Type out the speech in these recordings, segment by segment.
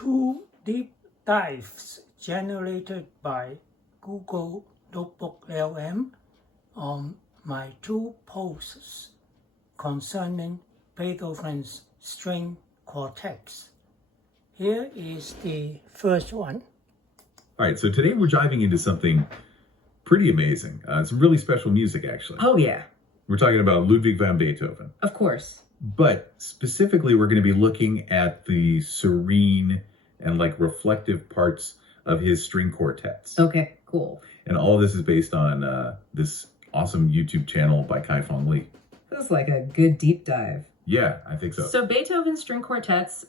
two deep dives generated by Google Notebook LM on my two posts concerning Beethoven's string quartets. Here is the first one. All right, so today we're diving into something pretty amazing. Some really special music, actually. Oh, yeah. We're talking about Ludwig van Beethoven. Of course. But specifically, we're going to be looking at the serene and reflective parts of his string quartets. Okay, cool. And all this is based on this awesome YouTube channel by Kai-Fong Lee. This is like a good deep dive. Yeah, I think so. So Beethoven's string quartets,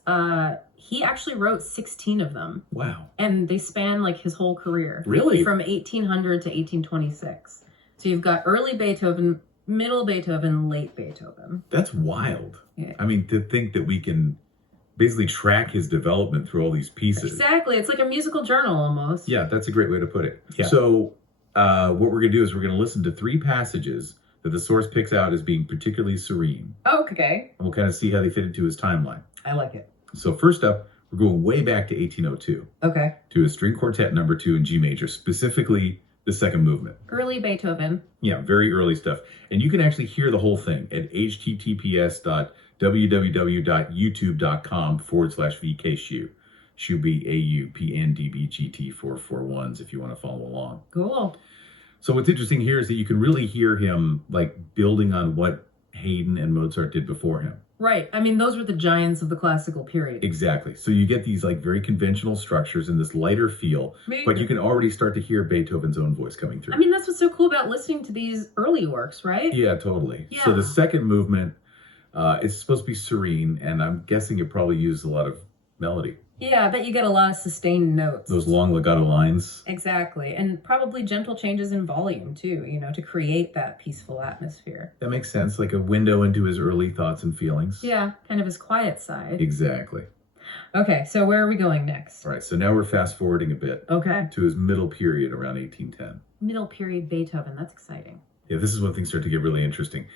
he actually wrote 16 of them. Wow. And they span his whole career. Really? From 1800 to 1826. So you've got early Beethoven, middle Beethoven, late Beethoven. That's wild. Yeah. I mean, to think that we can basically track his development through all these pieces. Exactly. It's like a musical journal almost. Yeah, that's a great way to put it. Yeah. So what we're going to do is we're going to listen to 3 passages that the source picks out as being particularly serene. Okay. And we'll kind of see how they fit into his timeline. I like it. So first up, we're going way back to 1802. Okay. To his string quartet number 2 in G major, specifically the second movement. Early Beethoven. Yeah, very early stuff. And you can actually hear the whole thing at https://www.youtube.com/VKShu. Should be AUPNDBGT441s if you want to follow along. Cool. So what's interesting here is that you can really hear him building on what Haydn and Mozart did before him. Right. I mean, those were the giants of the classical period. Exactly. So you get these very conventional structures and this lighter feel, but you can already start to hear Beethoven's own voice coming through. I mean, that's what's so cool about listening to these early works, right? Yeah, totally. Yeah. So the second movement is supposed to be serene, and I'm guessing it probably used a lot of melody. Yeah, I bet you get a lot of sustained notes. Those long legato lines. Exactly. And probably gentle changes in volume, too, to create that peaceful atmosphere. That makes sense, like a window into his early thoughts and feelings. Yeah, kind of his quiet side. Exactly. Okay, so where are we going next? All right, so now we're fast forwarding a bit. Okay. To his middle period around 1810. Middle period Beethoven, that's exciting. Yeah, this is when things start to get really interesting.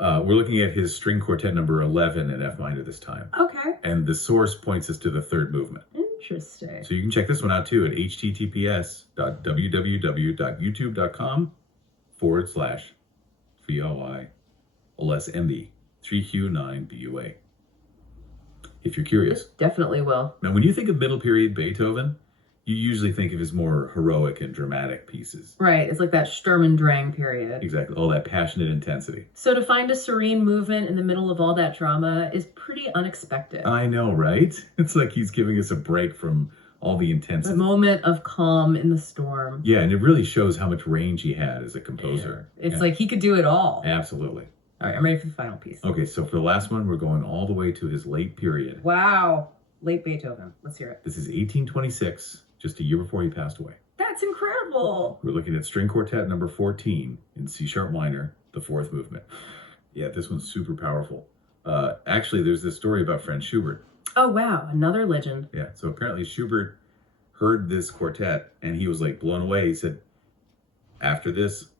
We're looking at his string quartet number 11 in F minor this time. Okay. And the source points us to the third movement. Interesting. So you can check this one out too at https://VOI-LSMB 3Q9BUA. If you're curious. Definitely will. Now, when you think of middle period Beethoven, you usually think of his more heroic and dramatic pieces. Right, it's like that Sturm und Drang period. Exactly, all that passionate intensity. So to find a serene movement in the middle of all that drama is pretty unexpected. I know, right? It's like he's giving us a break from all the intensity. A moment of calm in the storm. Yeah, and it really shows how much range he had as a composer. It's like he could do it all. Absolutely. All right, I'm ready for the final piece. Okay, so for the last one, we're going all the way to his late period. Wow, late Beethoven. Let's hear it. This is 1826, just a year before he passed away. That's incredible. We're looking at string quartet number 14 in C sharp minor, the fourth movement. Yeah, this one's super powerful. Actually, there's this story about Franz Schubert. Oh, wow, another legend. Yeah, so apparently Schubert heard this quartet and he was blown away. He said, after this,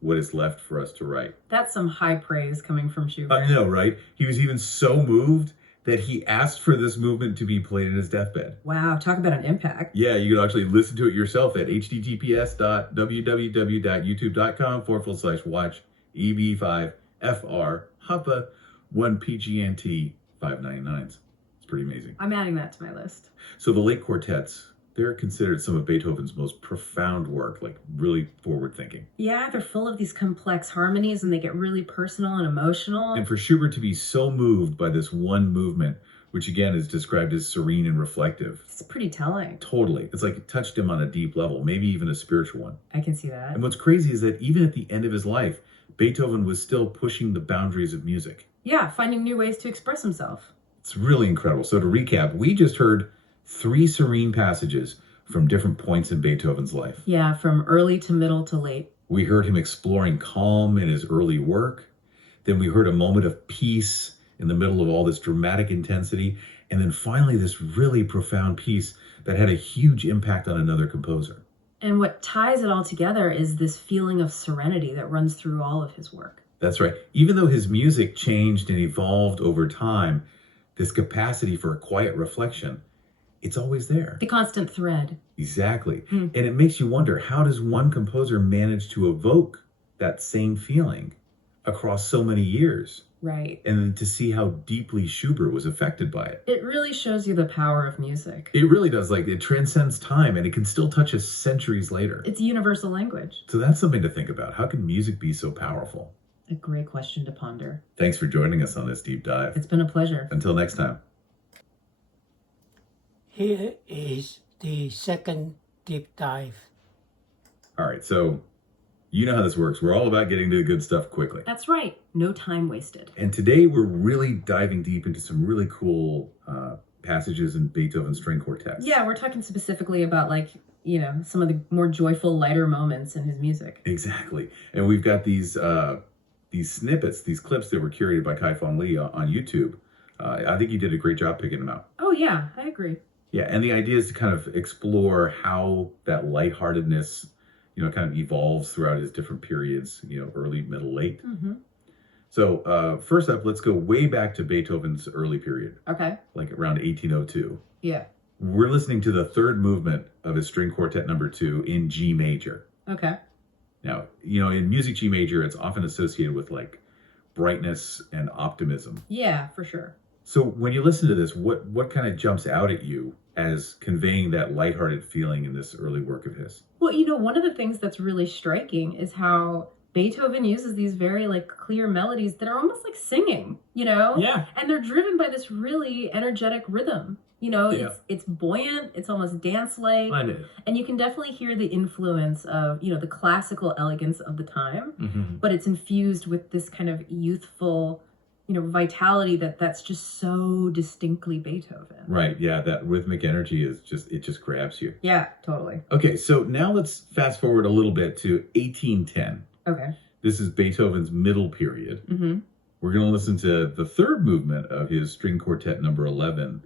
what is left for us to write? That's some high praise coming from Schubert. I know, right? He was even so moved that he asked for this movement to be played in his deathbed. Wow, talk about an impact. Yeah, you can actually listen to it yourself at https://www.youtube.com/watch EB5FR Hoppa 1PGNT 599s. It's pretty amazing. I'm adding that to my list. So the late quartets, they're considered some of Beethoven's most profound work, really forward-thinking. Yeah, they're full of these complex harmonies and they get really personal and emotional. And for Schubert to be so moved by this one movement, which again is described as serene and reflective. It's pretty telling. Totally. It's like it touched him on a deep level, maybe even a spiritual one. I can see that. And what's crazy is that even at the end of his life, Beethoven was still pushing the boundaries of music. Yeah, finding new ways to express himself. It's really incredible. So to recap, we just heard 3 serene passages from different points in Beethoven's life. Yeah, from early to middle to late. We heard him exploring calm in his early work. Then we heard a moment of peace in the middle of all this dramatic intensity. And then finally, this really profound piece that had a huge impact on another composer. And what ties it all together is this feeling of serenity that runs through all of his work. That's right. Even though his music changed and evolved over time, this capacity for a quiet reflection it's always there. The constant thread. Exactly. Hmm. And it makes you wonder, how does one composer manage to evoke that same feeling across so many years? Right. And then to see how deeply Schubert was affected by it. It really shows you the power of music. It really does. Like, it transcends time and it can still touch us centuries later. It's universal language. So that's something to think about. How can music be so powerful? A great question to ponder. Thanks for joining us on this deep dive. It's been a pleasure. Until next time. Here is the second deep dive. All right, so you know how this works. We're all about getting to the good stuff quickly. That's right. No time wasted. And today we're really diving deep into some really cool passages in Beethoven's string quartets. Yeah, we're talking specifically about, like, you know, some of the more joyful, lighter moments in his music. Exactly. And we've got these snippets, these clips that were curated by Kai Fong Lee on YouTube. I think you did a great job picking them out. Oh, yeah, I agree. Yeah, and the idea is to kind of explore how that lightheartedness, you know, kind of evolves throughout his different periods, you know, early, middle, late. Mm-hmm. So first up, let's go way back to Beethoven's early period, Okay. like around 1802. Yeah. We're listening to the third movement of his string quartet number 2 in G major. Okay. Now, you know, in music G major, it's often associated with like brightness and optimism. Yeah, for sure. So when you listen to this, what kind of jumps out at you as conveying that lighthearted feeling in this early work of his? Well, you know, one of the things that's really striking is how Beethoven uses these very, like, clear melodies that are almost like singing, you know? Yeah. And they're driven by this really energetic rhythm. You know, Yeah. it's buoyant, it's almost dance-like, I know. and you can definitely hear the influence of, you know, the classical elegance of the time, Mm-hmm. but it's infused with this kind of youthful, you know, vitality that's just so distinctly Beethoven. Right, yeah, that rhythmic energy it just grabs you. Yeah, totally. Okay, so now let's fast forward a little bit to 1810. Okay. This is Beethoven's middle period. Mm-hmm. We're going to listen to the third movement of his string quartet number 11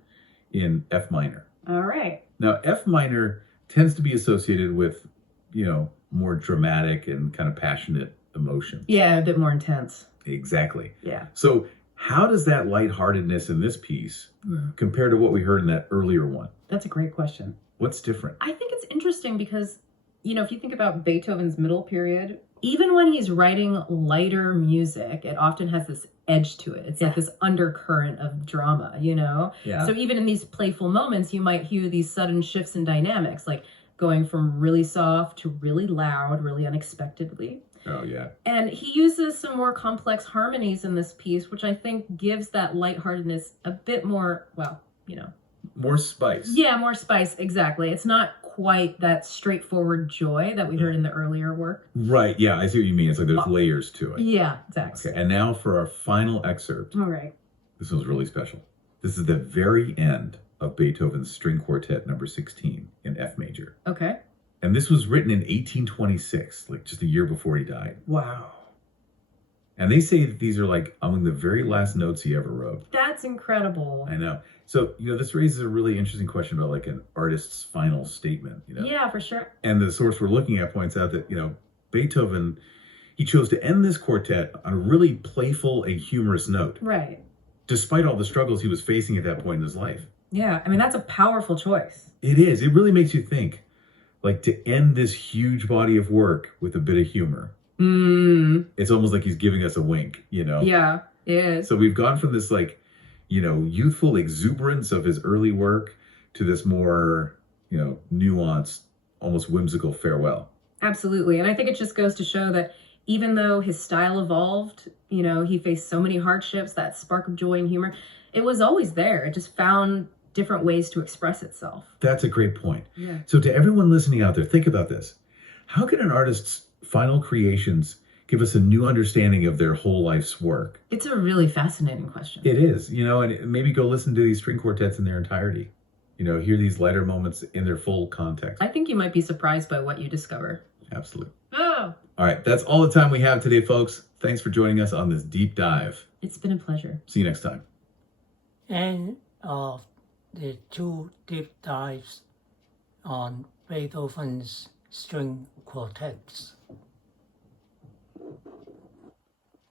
in F minor. All right. Now, F minor tends to be associated with, you know, more dramatic and kind of passionate emotion. Yeah, a bit more intense. Exactly. Yeah. So how does that lightheartedness in this piece compare to what we heard in that earlier one? That's a great question. What's different? I think it's interesting because, you know, if you think about Beethoven's middle period, even when he's writing lighter music, it often has this edge to it. It's like this undercurrent of drama, you know? Yeah. So even in these playful moments, you might hear these sudden shifts in dynamics, like going from really soft to really loud, really unexpectedly. Oh, yeah. And he uses some more complex harmonies in this piece, which I think gives that lightheartedness a bit more, well, you know. More spice. Yeah, more spice, exactly. It's not quite that straightforward joy that we heard in the earlier work. Right, yeah, I see what you mean. It's like there's layers to it. Yeah, exactly. Okay, and now for our final excerpt. All right. This one's really special. This is the very end of Beethoven's string quartet number 16 in F major. Okay. And this was written in 1826, like just a year before he died. Wow. And they say that these are like among the very last notes he ever wrote. That's incredible. I know. So, you know, this raises a really interesting question about like an artist's final statement, you know? Yeah, for sure. And the source we're looking at points out that, you know, Beethoven, he chose to end this quartet on a really playful and humorous note, Right. despite all the struggles he was facing at that point in his life. Yeah, I mean, that's a powerful choice. It is. It really makes you think, like, to end this huge body of work with a bit of humor. It's almost like he's giving us a wink, you know? Yeah, it is. So we've gone from this, like, you know, youthful exuberance of his early work to this more, you know, nuanced, almost whimsical farewell. Absolutely. And I think it just goes to show that even though his style evolved, you know, he faced so many hardships, that spark of joy and humor, it was always there. It just found different ways to express itself. That's a great point. Yeah. So to everyone listening out there, think about this. How can an artist's final creations give us a new understanding of their whole life's work? It's a really fascinating question. It is, you know, and maybe go listen to these string quartets in their entirety. You know, hear these lighter moments in their full context. I think you might be surprised by what you discover. Absolutely. Oh, All right, that's all the time we have today, folks. Thanks for joining us on this deep dive. it's been a pleasure. See you next time. End of the two deep dives on Beethoven's string quartets.